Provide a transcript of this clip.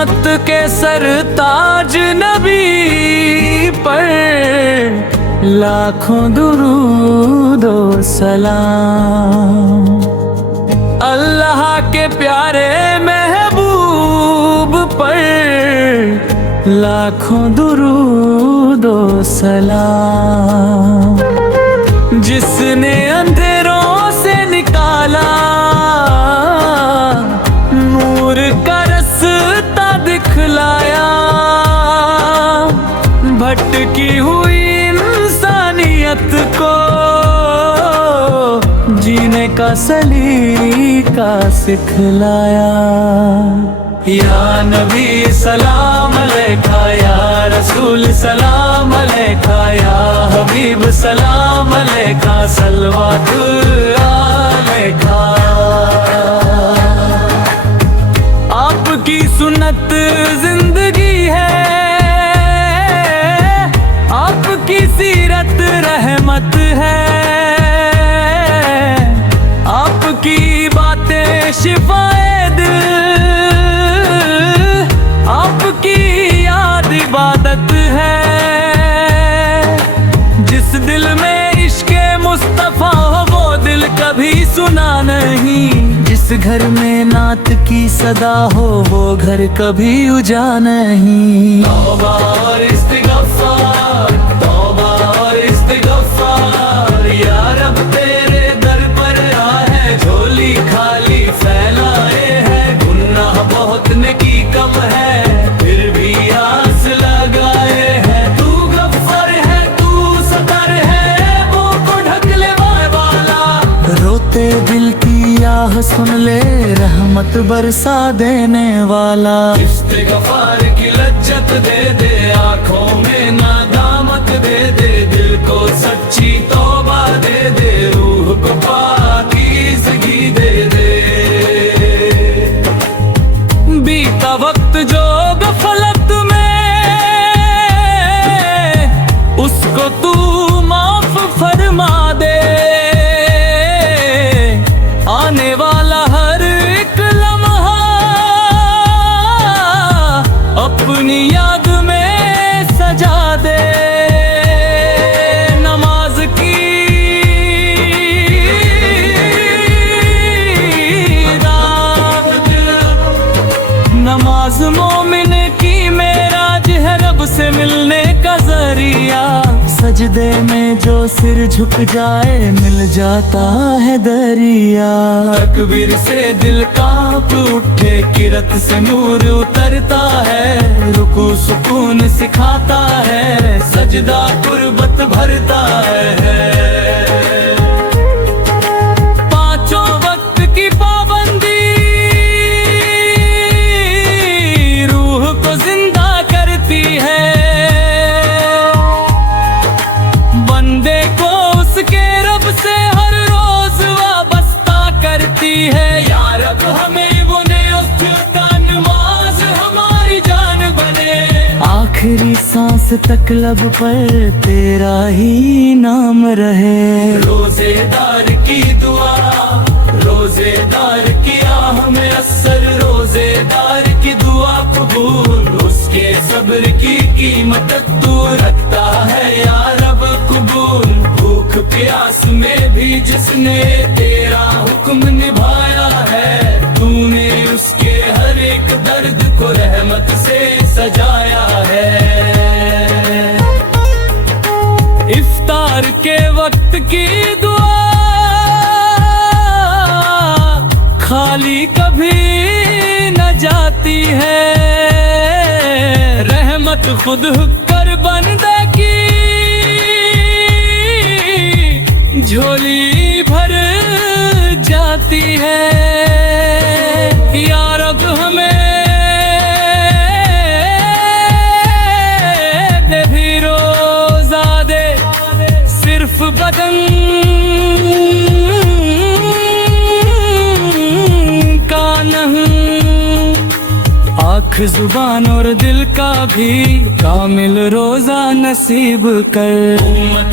उम्मत के सरताज नबी पर लाखों दुरूद व सलाम। अल्लाह के प्यारे महबूब पर लाखों दुरूद व सलाम। जिसने अंधेरों से निकाला नूर का रास्ता दिखलाया, भटकी हुई इंसानियत को जीने का सलीका सिखलाया। या नबी सलाम अलैका, या रसूल सलाम अलैका, या हबीब सलाम अलैका, सलवातुल अलैका। आपकी सुन्नत जिंदगी है, आपकी सीरत रहमत है, आपकी बातें शिफाए दिल, आपकी याद इबादत है। जिस दिल में इश्क़े मुस्तफ़ा हो वो दिल कभी सुना नहीं, जिस घर में नात की सदा हो वो घर कभी उजा नहीं। तौबा और इस्तिग़फ़ार, तौबा और इस्तिग़फ़ार, या रब तेरे दर पर है झोली खाली फैलाए है। गुनाह बहुत नेकी कम है फिर भी आस लगाए है। तू गफ्फार है, तू सतर है, वो को ढक ले वाला। रोते दिल की आह सुन ले रहमत बरसा देने वाला। इस्तिग़फ़ार की लज्जत दे दे, आँखों में नादामत दे दे, दिल को सच्ची तौबा दे दे, रूह को पाकीज़गी दे दे। बीता वक्त जो गफलत में उसको तू माफ फरमा दे। आने वाला हर एक लम्हा अपनी याद में सजा दे। नमाज की नमाज मोमिन की मेराज है, रब से मिलने का जरिया। सजदे में जो सिर झुक जाए मिल जाता है दरिया। तकबीर से दिल कांप उठे, किरत से नूर उतरता है, रुकू सुकून सिखाता है, सजदा कुर्बत भरता है। पांचों वक्त की पाबंदी रूह को जिंदा करती है, बंदे को उसके रब से हर रोज वाबस्ता करती है। या रब हमें बुने उसका नमाज हमारी जान बने, आखिरी सांस तक लब पर तेरा ही नाम रहे। रोजेदार की दुआ, रोजेदार की आह में असर, रोजेदार की दुआ कबूल, उसके सब्र की कीमत तू रखता है या रब कबूल। भूख प्यास में भी जिसने तेरा हुक्म निभाया है, तूने उसके हर एक दर्द को रहमत से सजाया है। इफ्तार के वक्त की दुआ खाली कभी न जाती है, रहमत खुद कर बंदे की झोली भर जाती है। या रब हमें दे भी रोज़ा दे, सिर्फ बदन का नहीं, आँख जुबान और दिल का भी कामिल रोज़ा नसीब कर। उम्मत